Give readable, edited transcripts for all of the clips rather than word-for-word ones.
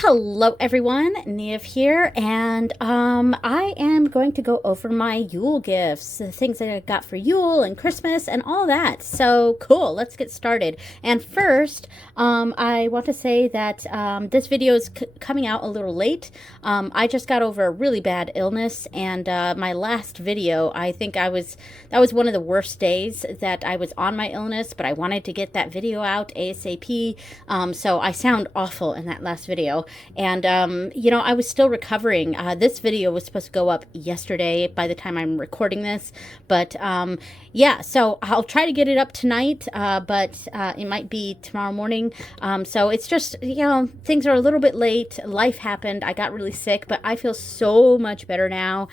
Hello everyone, Nev here, and I am going to go over my Yule gifts, the things that I got for Yule and Christmas and all that. So cool, let's get started. And first, I want to say that this video is coming out a little late. I just got over a really bad illness, and my last video, that was one of the worst days that I was on my illness, but I wanted to get that video out ASAP, so I sound awful in that last video. And I was still recovering. This video was supposed to go up yesterday by the time I'm recording this, but yeah, so I'll try to get it up tonight, but it might be tomorrow morning. So it's just, things are a little bit late. Life happened. I got really sick, but I feel so much better now.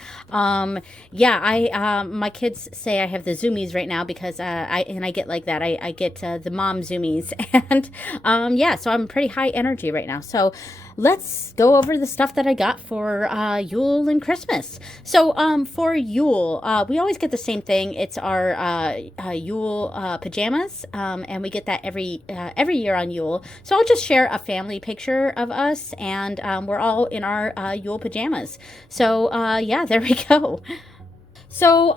Yeah, my kids say I have the zoomies right now because I get like that. I get the mom zoomies, and yeah, so I'm pretty high energy right now. So let's go over the stuff that I got for Yule and Christmas. So for Yule, we always get the same thing. It's our Yule pajamas, and we get that every year on Yule. So I'll just share a family picture of us, and we're all in our Yule pajamas. So yeah, there we go. So,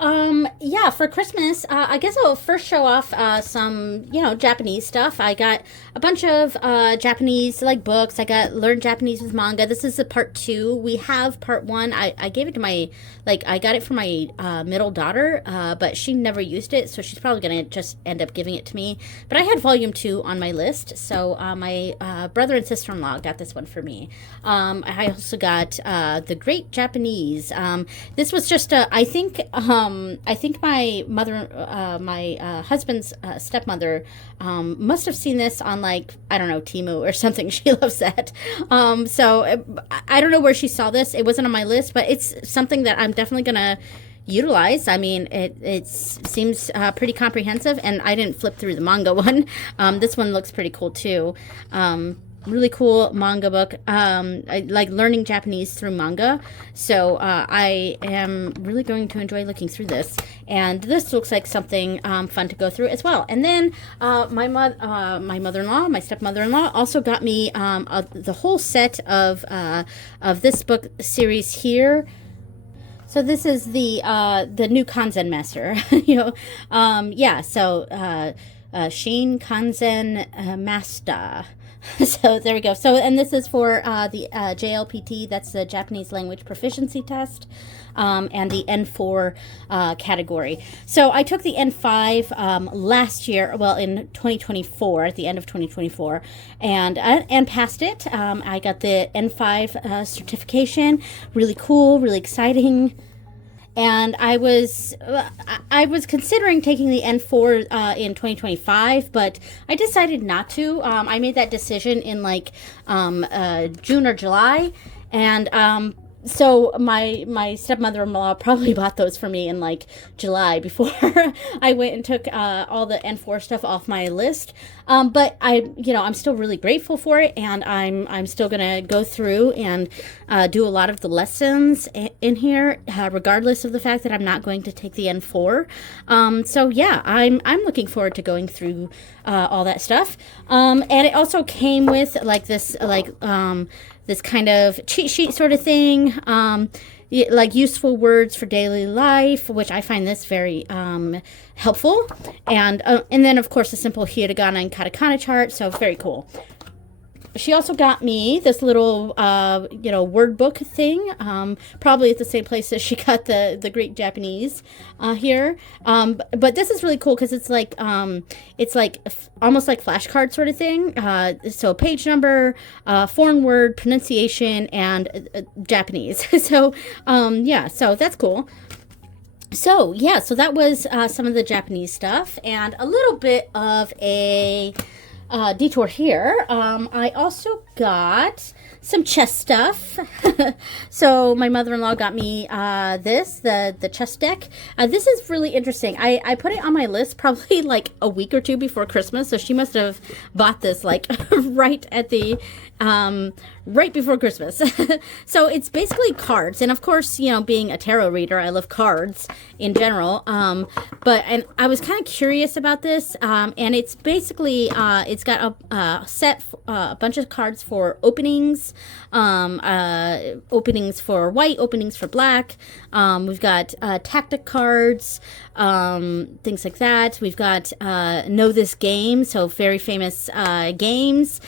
yeah, for Christmas, I guess I'll first show off some, Japanese stuff. I got a bunch of Japanese, books. I got Learn Japanese with Manga. This is the part 2. We have part 1. I gave it to my, I got it for my middle daughter, but she never used it, so she's probably going to just end up giving it to me. But I had volume 2 on my list, so my brother and sister-in-law got this one for me. I also got The Great Japanese. This was just, I think my mother, my husband's stepmother, must have seen this on I don't know, Temu or something. She loves that. So I don't know where she saw this. It wasn't on my list, but it's something that I'm definitely gonna utilize. I mean, it seems pretty comprehensive, and I didn't flip through the manga one. This one looks pretty cool too. Really cool manga book. I like learning Japanese through manga, so I am really going to enjoy looking through this. And this looks like something fun to go through as well. And then my mother-in-law, my stepmother-in-law, also got me the whole set of this book series here. So this is the new Kanzen master. Yeah. So Shin Kanzen Master. So there we go. So, and this is for the JLPT, that's the Japanese Language Proficiency Test, and the N4 category. So I took the N5 last year, well, in 2024, at the end of 2024, and passed it. I got the N5 certification. Really cool, really exciting. And I was considering taking the N4 in 2025, but I decided not to. I made that decision in June or July, and so my stepmother-in-law probably bought those for me in July before I went and took all the N4 stuff off my list. But I'm still really grateful for it, and I'm still gonna go through and do a lot of the lessons in here, regardless of the fact that I'm not going to take the N4. So yeah, I'm looking forward to going through all that stuff. And it also came with this kind of cheat sheet sort of thing, useful words for daily life, which I find this very helpful. And then, of course, a simple hiragana and katakana chart, so very cool. She also got me this little, word book thing, probably at the same place that she got the Great Japanese here. But this is really cool because it's almost like flashcard sort of thing. So page number, foreign word, pronunciation, and Japanese. So, yeah, so that's cool. So, yeah, so that was some of the Japanese stuff, and a little bit of a detour here. I also got some chess stuff. So my mother-in-law got me the chess deck. This is really interesting. I put it on my list probably a week or two before Christmas, so she must have bought this right at the right before Christmas. So it's basically cards, and of course, being a tarot reader, I love cards in general. But I was kind of curious about this, and it's basically it's got a set, a bunch of cards for openings, openings for white, openings for black. We've got tactic cards, things like that. We've got Know This Game, so very famous games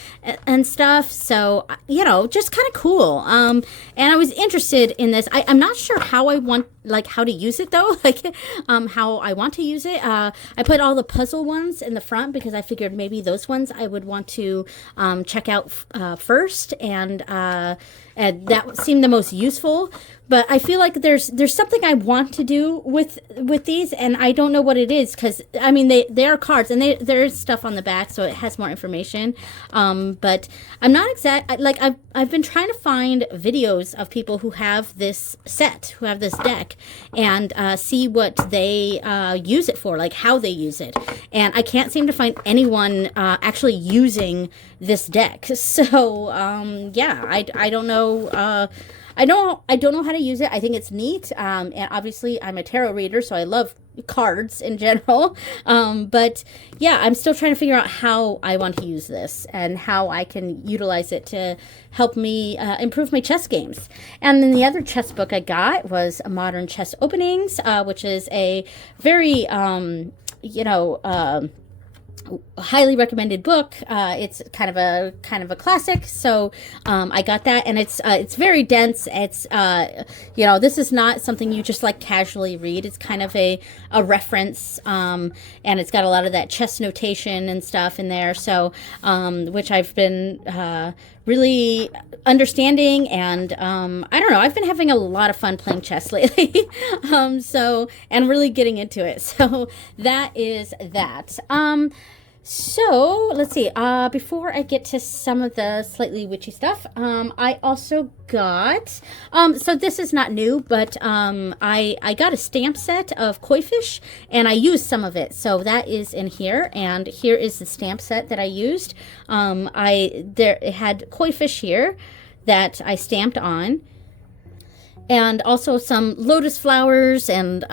and stuff. So, you know, just kind of cool. And I was interested in this. I'm not sure how I want, like, how to use it though, like how I want to use it. I put all the puzzle ones in the front because I figured maybe those ones I would want to check out first, and that seemed the most useful. But I feel like there's something I want to do with these, and I don't know what it is, because I mean they are cards, and there is stuff on the back, so it has more information. But I'm not exact. Like I've been trying to find videos of people who have this set, who have this deck, and see what they use it for, like how they use it. And I can't seem to find anyone actually using this deck. So yeah, I don't know. I don't know how to use it. I think it's neat. And obviously I'm a tarot reader, so I love cards in general. But yeah, I'm still trying to figure out how I want to use this and how I can utilize it to help me improve my chess games. And then the other chess book I got was Modern Chess Openings, which is a very, highly recommended book. It's kind of a classic, so I got that, and it's very dense. It's this is not something you just like casually read. It's kind of a reference, and it's got a lot of that chess notation and stuff in there, so which I've been really understanding, and I don't know, I've been having a lot of fun playing chess lately. And really getting into it, so that is that. So let's see, before I get to some of the slightly witchy stuff, I also got, so this is not new, but I got a stamp set of koi fish, and I used some of it, so that is in here, and here is the stamp set that I used. It had koi fish here that I stamped on, and also some lotus flowers and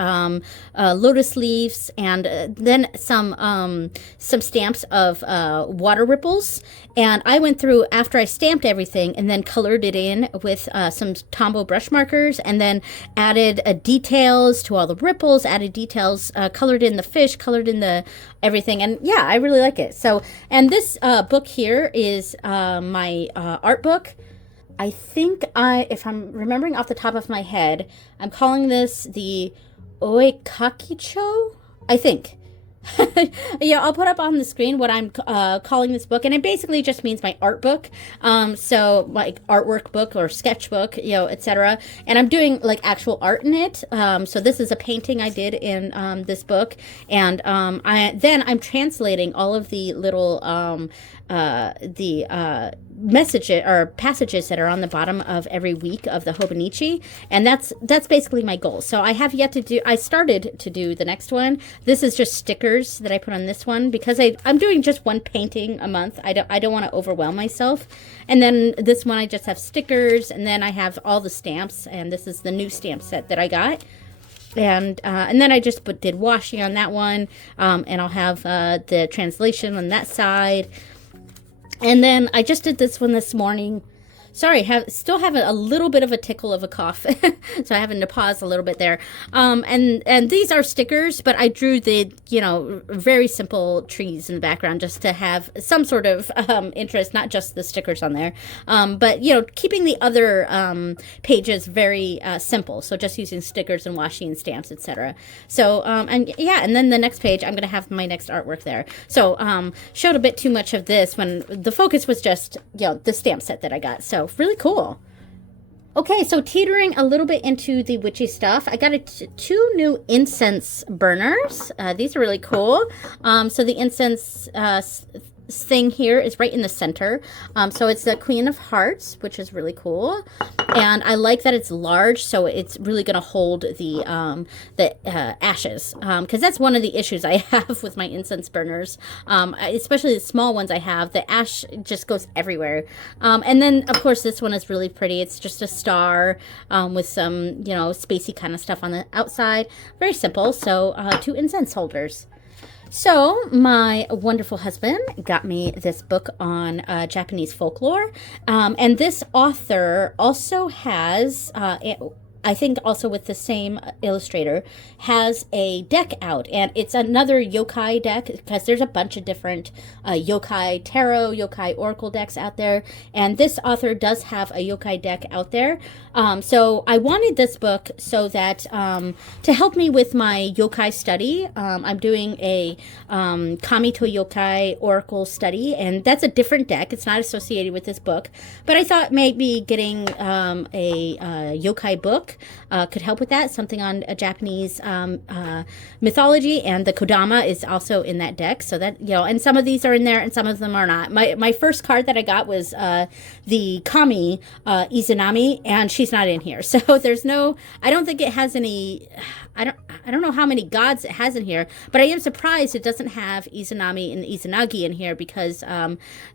lotus leaves, and then some stamps of water ripples. And I went through after I stamped everything and then colored it in with some Tombow brush markers, and then added details to all the ripples, added details, colored in the fish, colored in the everything. And yeah, I really like it. So, and this book here is my art book. I think if I'm remembering off the top of my head, I'm calling this the Oikakicho, I think. Yeah, I'll put up on the screen what I'm calling this book, and it basically just means my art book. So like artwork book or sketchbook, etc. And I'm doing like actual art in it. So this is a painting I did in this book, and I'm translating all of the little messages or passages that are on the bottom of every week of the Hobonichi, and that's basically my goal. So I have yet to do. I started to do the next one. This is just stickers that I put on this one because I'm doing just one painting a month. I don't want to overwhelm myself. And then this one I just have stickers, and then I have all the stamps, and this is the new stamp set that I got. And then I just did washi on that one, and I'll have the translation on that side. And then I just did this one this morning. Sorry, still have a little bit of a tickle of a cough, so I having to pause a little bit there. And these are stickers, but I drew the very simple trees in the background just to have some sort of interest, not just the stickers on there, but keeping the other pages very simple. So just using stickers and washi and stamps, etc. So and then the next page I'm gonna have my next artwork there. So showed a bit too much of this when the focus was just the stamp set that I got. So really cool. Okay, so teetering a little bit into the witchy stuff, I got two new incense burners. These are really cool. So the incense thing here is right in the center. So it's the Queen of Hearts, which is really cool. And I like that it's large, so it's really going to hold the ashes. Because that's one of the issues I have with my incense burners. Especially the small ones I have. The ash just goes everywhere. And then, of course, this one is really pretty. It's just a star with some, spacey kind of stuff on the outside. Very simple. So, two incense holders. So, my wonderful husband got me this book on Japanese folklore. And this author also has, I think also with the same illustrator, has a deck out. And it's another yokai deck because there's a bunch of different yokai tarot, yokai oracle decks out there. And this author does have a yokai deck out there. So I wanted this book so that to help me with my yokai study. I'm doing a Kami to Yokai oracle study, and that's a different deck. It's not associated with this book, but I thought maybe getting a yokai book could help with that. Something on a Japanese mythology, and the Kodama is also in that deck. So that, you know, and some of these are in there, and some of them are not. My first card that I got was the Kami Izanami, and she's not in here. So there's no. I don't think it has any. I don't know how many gods it has in here, but I am surprised it doesn't have Izanami and Izanagi in here because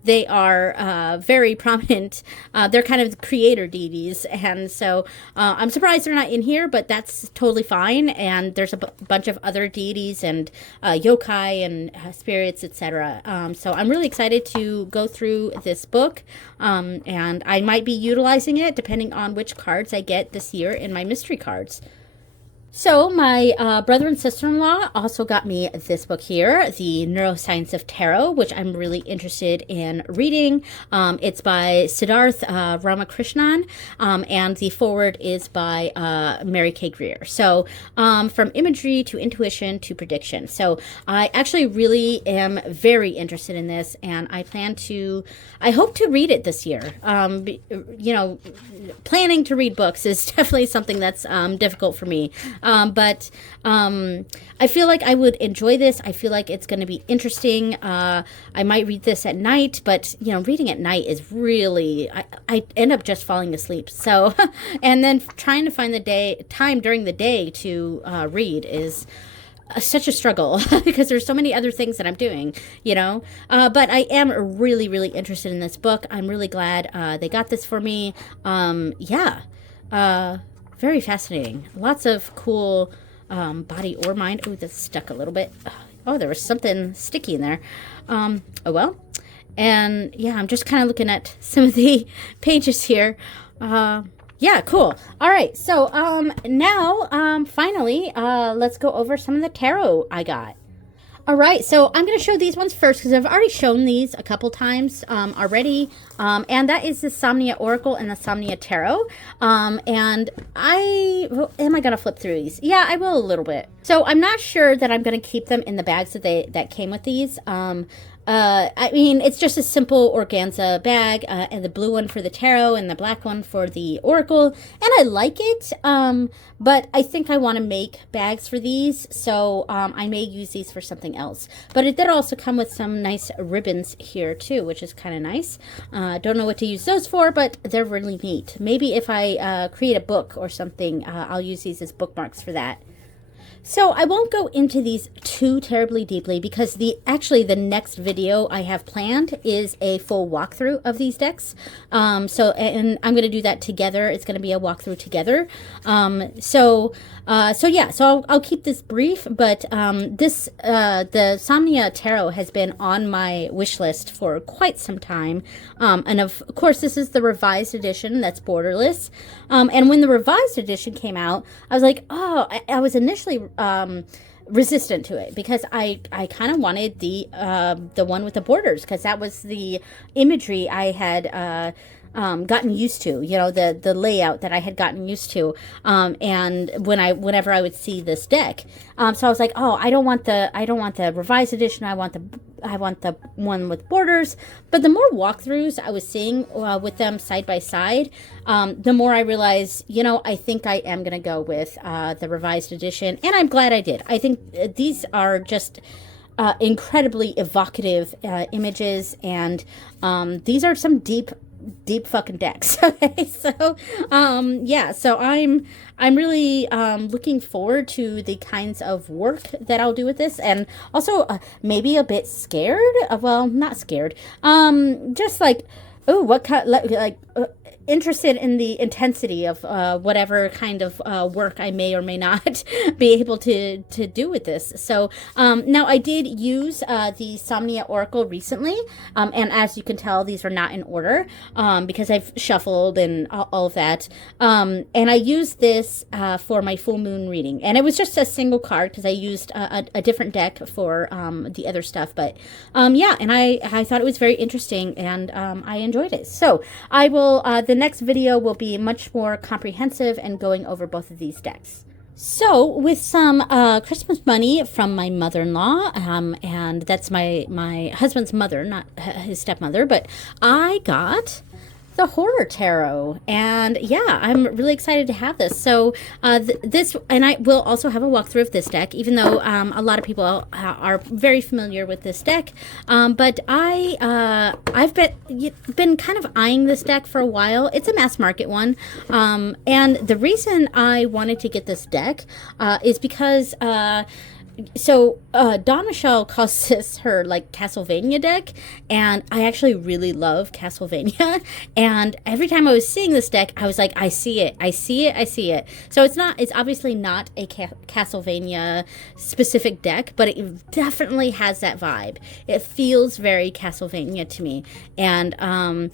they are very prominent. They're kind of the creator deities, and so I'm surprised they're not in here, but that's totally fine. And there's a bunch of other deities and yokai and spirits, etc. So I'm really excited to go through this book, and I might be utilizing it depending on which cards I get this year in my mystery cards. So my brother and sister-in-law also got me this book here, The Neuroscience of Tarot, which I'm really interested in reading. It's by Siddharth Ramakrishnan, and the foreword is by Mary K. Greer. So from imagery to intuition to prediction. So I actually really am very interested in this, and I hope to read it this year. You know, planning to read books is definitely something that's difficult for me. But I feel like I would enjoy this. I feel like it's going to be interesting. I might read this at night, but, you know, reading at night is really, I end up just falling asleep. So, and then trying to find the time during the day to read is such a struggle because there's so many other things that I'm doing, you know, but I am really, really interested in this book. I'm really glad they got this for me. Very fascinating. Lots of cool body or mind. Oh, that's stuck a little bit. Oh, there was something sticky in there. Oh, well. And, yeah, I'm just kind of looking at some of the pages here. Yeah, cool. All right. So now, finally, let's go over some of the tarot I got. All right, so I'm going to show these ones first because I've already shown these a couple times already, and that is the Somnia Oracle and the Somnia Tarot, and am I going to flip through these? Yeah, I will a little bit. So I'm not sure that I'm going to keep them in the bags that came with these. I mean, it's just a simple organza bag, and the blue one for the tarot and the black one for the oracle, and I like it, but I think I want to make bags for these, so I may use these for something else. But it did also come with some nice ribbons here too, which is kind of nice. Don't know what to use those for, but they're really neat. Maybe if I create a book or something, I'll use these as bookmarks for that. So I won't go into these too terribly deeply because the next video I have planned is a full walkthrough of these decks. And I'm going to do that together. It's going to be a walkthrough together. So I'll keep this brief, but the Somnia Tarot has been on my wish list for quite some time. And of course, this is the revised edition that's borderless. And when the revised edition came out, I was like, oh, I was initially resistant to it because I kind of wanted the one with the borders because that was the imagery I had gotten used to, you know, the layout that I had gotten used to, and whenever I would see this deck, so I was like, oh, I don't want the revised edition. I want the one with borders. But the more walkthroughs I was seeing with them side by side, the more I realized, you know, I think I am gonna go with the revised edition, and I'm glad I did. I think these are just incredibly evocative images, and these are some deep fucking decks. Okay, so so I'm really looking forward to the kinds of work that I'll do with this, and also maybe a bit scared. Well, not scared. Just like, oh, what kind? interested in the intensity of whatever kind of work I may or may not be able to do with this. So now I did use the Somnia Oracle recently, and as you can tell, these are not in order because I've shuffled and all of that. And I used this for my full moon reading, and it was just a single card because I used a different deck for the other stuff. But yeah, and I thought it was very interesting, and I enjoyed it. So I will, the next video will be much more comprehensive and going over both of these decks. So with some Christmas money from my mother-in-law, and that's my husband's mother, not his stepmother, but I got the Horror Tarot, and yeah, I'm really excited to have this. So this, and I will also have a walkthrough of this deck, even though a lot of people are very familiar with this deck, but I've been kind of eyeing this deck for a while. It's a mass market one, and the reason I wanted to get this deck is because Dawn Michelle calls this her like Castlevania deck, and I actually really love Castlevania, and every time I was seeing this deck I was like, I see it. So it's obviously not a Castlevania specific deck, but it definitely has that vibe. It feels very Castlevania to me, and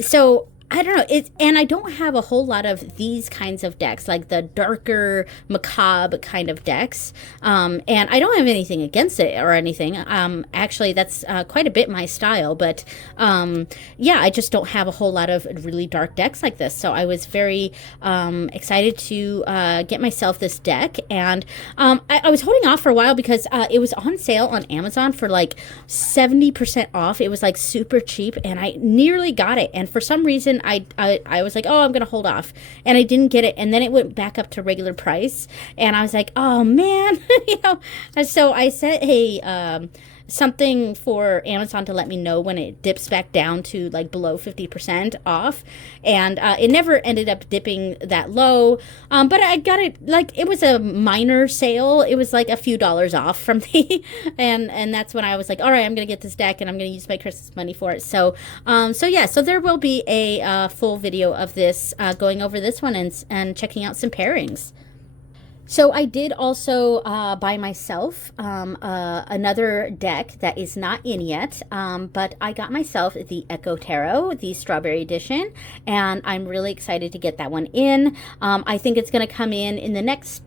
so I don't know, and I don't have a whole lot of these kinds of decks, like the darker, macabre kind of decks, and I don't have anything against it or anything. Actually, that's quite a bit my style, but yeah, I just don't have a whole lot of really dark decks like this, so I was very excited to get myself this deck, and I was holding off for a while because it was on sale on Amazon for like 70% off. It was like super cheap, and I nearly got it, and for some reason I was like, oh, I'm gonna hold off, and I didn't get it, and then it went back up to regular price, and I was like, oh man, you know. And so I set something for Amazon to let me know when it dips back down to like below 50% off, and it never ended up dipping that low, but I got it, like, it was a minor sale. It was like a few dollars off from me, and that's when I was like, all right, I'm gonna get this deck and I'm gonna use my Christmas money for it. So yeah, so there will be a full video of this, going over this one and checking out some pairings. So I did also buy myself another deck that is not in yet, but I got myself the Echo Tarot, the Strawberry Edition, and I'm really excited to get that one in. I think it's going to come in the next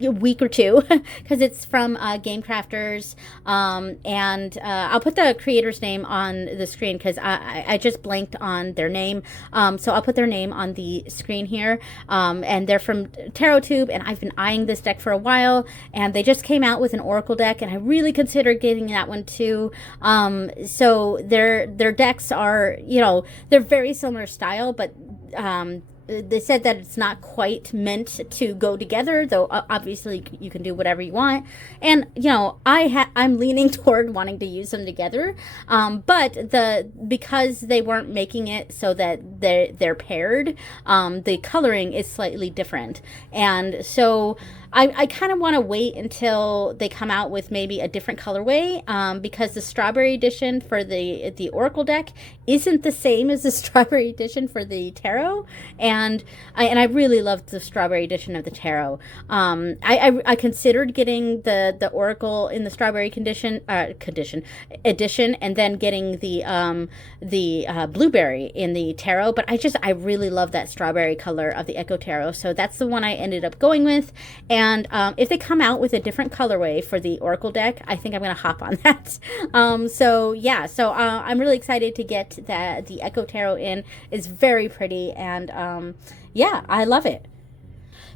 week or two because it's from Game Crafters, and I'll put the creator's name on the screen because I just blanked on their name, so I'll put their name on the screen here, and they're from TarotTube, and I've been eyeing this deck for a while, and they just came out with an Oracle deck, and I really considered getting that one too. So their decks are, you know, they're very similar style, but they said that it's not quite meant to go together, though obviously you can do whatever you want. And, you know, I'm leaning toward wanting to use them together. But because they weren't making it so that they're paired, the coloring is slightly different. And so I kind of want to wait until they come out with maybe a different colorway, because the Strawberry Edition for the Oracle deck isn't the same as the Strawberry Edition for the Tarot, and I really loved the Strawberry Edition of the Tarot. I considered getting the Oracle in the Strawberry edition, and then getting the Blueberry in the Tarot, but I really love that strawberry color of the Echo Tarot, so that's the one I ended up going with. And if they come out with a different colorway for the Oracle deck, I think I'm going to hop on that. So yeah, so I'm really excited to get the Echo Tarot in. It's very pretty, and yeah, I love it.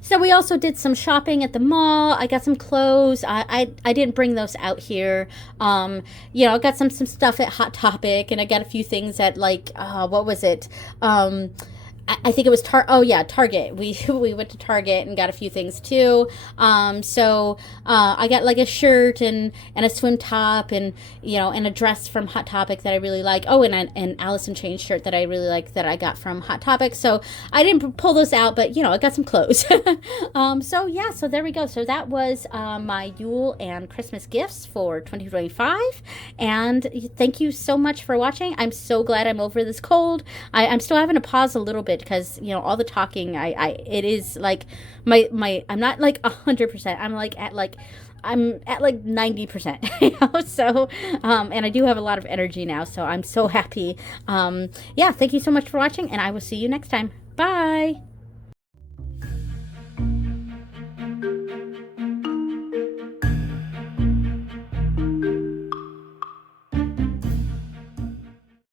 So we also did some shopping at the mall. I got some clothes. I didn't bring those out here. You know, I got some stuff at Hot Topic, and I got a few things at, like, what was it? I think it was Target. We went to Target and got a few things too. So I got like a shirt and a swim top, and, you know, and a dress from Hot Topic that I really like. Oh, and an Alice in Chains shirt that I really like that I got from Hot Topic. So I didn't pull those out, but, you know, I got some clothes. So yeah, so there we go. So that was my Yule and Christmas gifts for 2025. And thank you so much for watching. I'm so glad I'm over this cold. I'm still having to pause a little bit bit because, you know, all the talking, it is like my I'm not like 100%. I'm at like 90%, you know, so, and I do have a lot of energy now, so I'm so happy. Yeah, thank you so much for watching, and I will see you next time. Bye.